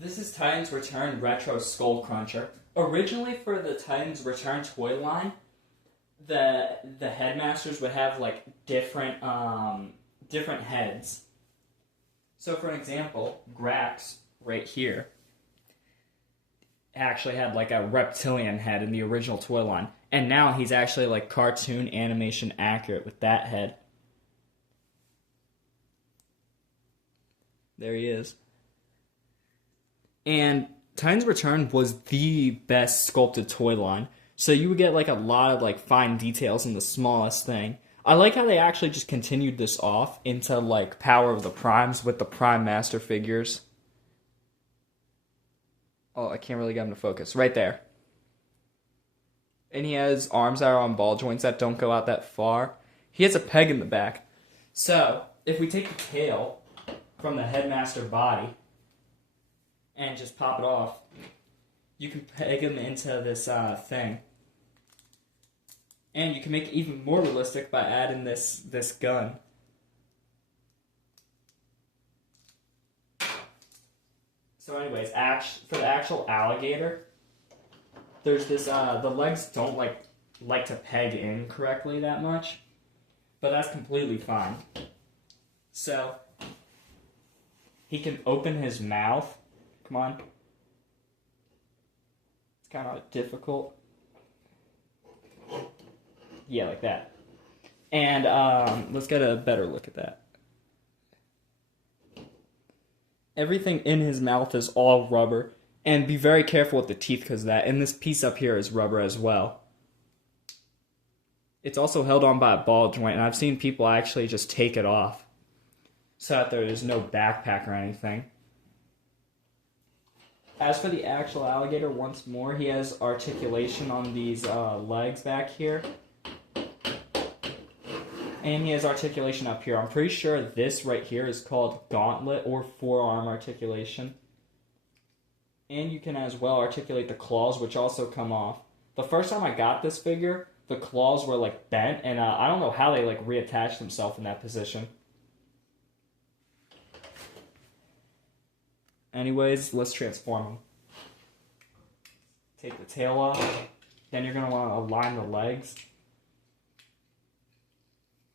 This is Titans Return Retro Skullcruncher. Originally for the Titans Return toy line, the headmasters would have like different heads. So for an example, Grax right here actually had like a reptilian head in the original toy line. And now he's actually like cartoon animation accurate with that head. There he is. And Titans Return was the best sculpted toy line. So you would get like a lot of like fine details in the smallest thing. I like how they actually just continued this off into like Power of the Primes with the Prime Master figures. Oh, I can't really get him to focus. Right there. And he has arms that are on ball joints that don't go out that far. He has a peg in the back. So, if we take the tail from the headmaster body and just pop it off, you can peg him into this thing. And you can make it even more realistic by adding this gun. So anyways, for the actual alligator, there's this, the legs don't like to peg in correctly that much, but that's completely fine. So, he can open his mouth. Come on. It's kind of difficult. Yeah, like that. And let's get a better look at that. Everything in his mouth is all rubber. And be very careful with the teeth because of that. And this piece up here is rubber as well. It's also held on by a ball joint. And I've seen people actually just take it off so that there is no backpack or anything. As for the actual alligator, once more, he has articulation on these legs back here. And he has articulation up here. I'm pretty sure this right here is called gauntlet or forearm articulation. And you can as well articulate the claws, which also come off. The first time I got this figure, the claws were like bent, and I don't know how they like reattached themselves in that position. Anyways, let's transform him. Take the tail off. Then you're going to want to align the legs.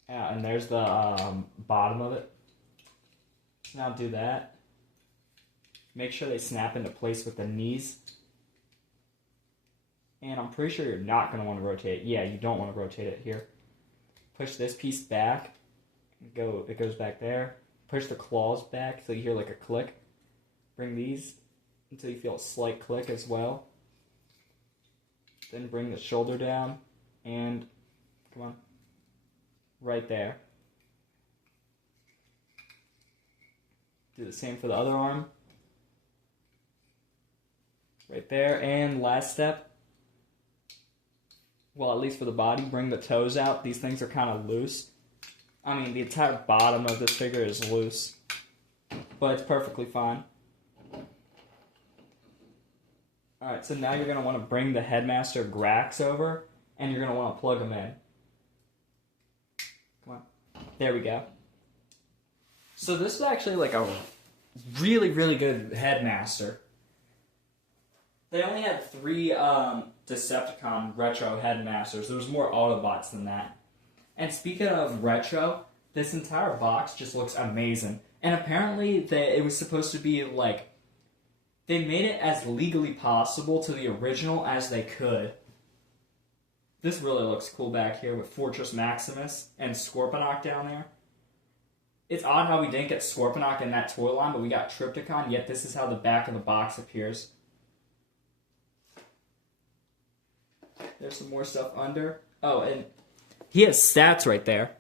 Yeah, and there's the bottom of it. Now do that. Make sure they snap into place with the knees. And I'm pretty sure you're not going to want to rotate it. Yeah, you don't want to rotate it here. Push this piece back. It goes back there. Push the claws back so you hear like a click. Bring these until you feel a slight click as well. Then bring the shoulder down and, come on, right there. Do the same for the other arm. Right there, and last step. Well, at least for the body, bring the toes out. These things are kind of loose. I mean, the entire bottom of this figure is loose, but it's perfectly fine. Alright, so now you're going to want to bring the Headmaster Grax over, and you're going to want to plug him in. Come on. There we go. So this is actually like a really, really good Headmaster. They only had 3 Decepticon Retro Headmasters. There was more Autobots than that. And speaking of retro, this entire box just looks amazing. And apparently it was supposed to be like, they made it as legally possible to the original as they could. This really looks cool back here with Fortress Maximus and Scorponok down there. It's odd how we didn't get Scorponok in that toy line, but we got Trypticon, yet this is how the back of the box appears. There's some more stuff under. Oh, and he has stats right there.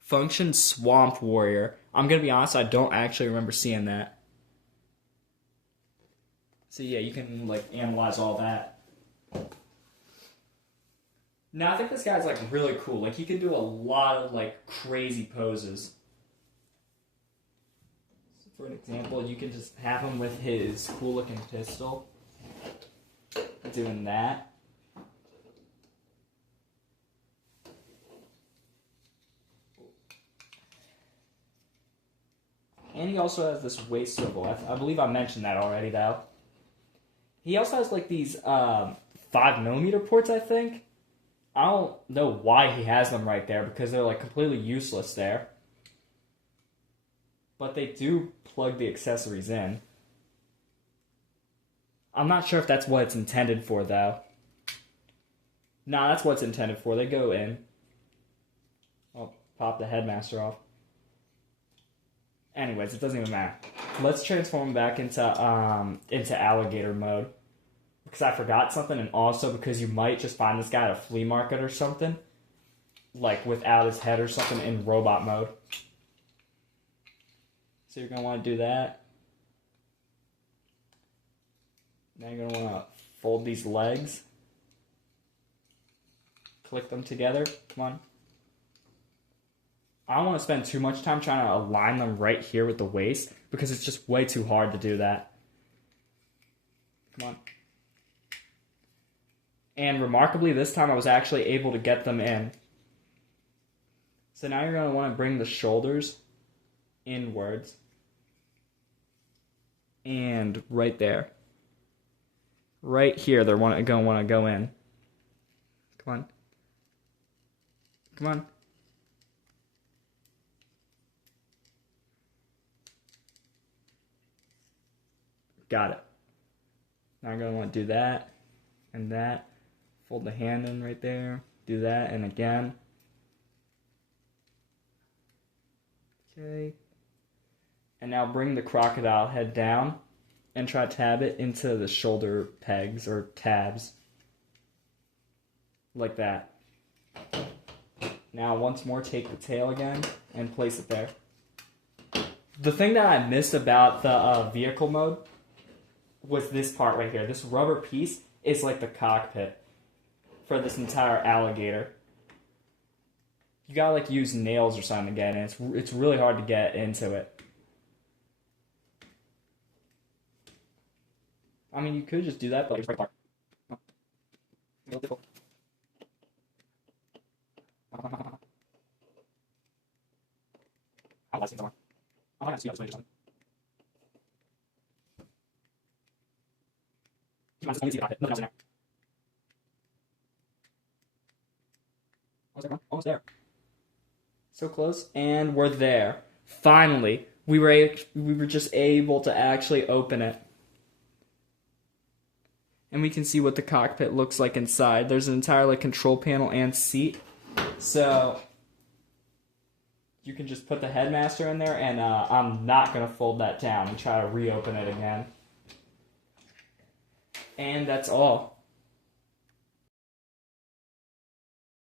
Function Swamp Warrior. I'm going to be honest, I don't actually remember seeing that. So yeah, you can like analyze all that. Now I think this guy's like really cool. Like he can do a lot of like crazy poses. So for an example, you can just have him with his cool looking pistol. Doing that. And he also has this waist swivel. I believe I mentioned that already, though. He also has, like, these 5mm ports, I think. I don't know why he has them right there, because they're, like, completely useless there. But they do plug the accessories in. I'm not sure if that's what it's intended for, though. Nah, that's what it's intended for. They go in. I'll pop the headmaster off. Anyways, it doesn't even matter. Let's transform him back into alligator mode. Because I forgot something, and also because you might just find this guy at a flea market or something. Like, without his head or something in robot mode. So you're going to want to do that. Now you're going to want to fold these legs. Click them together. Come on. I don't want to spend too much time trying to align them right here with the waist, because it's just way too hard to do that. Come on. And remarkably, this time I was actually able to get them in. So now you're going to want to bring the shoulders inwards. And right there. Right here, they're going to want to go in. Come on. Come on. Got it. Now I'm going to want to do that and that. Fold the hand in right there. Do that and again. Okay. And now bring the crocodile head down and try to tab it into the shoulder pegs or tabs. Like that. Now once more take the tail again and place it there. The thing that I missed about the vehicle mode was this part right here. This rubber piece is like the cockpit for this entire alligator. You gotta like use nails or something to get in. It's really hard to get into it. I mean, you could just do that, but it's right apart. Almost there. So close, and we're there. Finally, we were just able to actually open it. And we can see what the cockpit looks like inside. There's an entire like control panel and seat. So you can just put the headmaster in there, and I'm not going to fold that down and try to reopen it again. And that's all.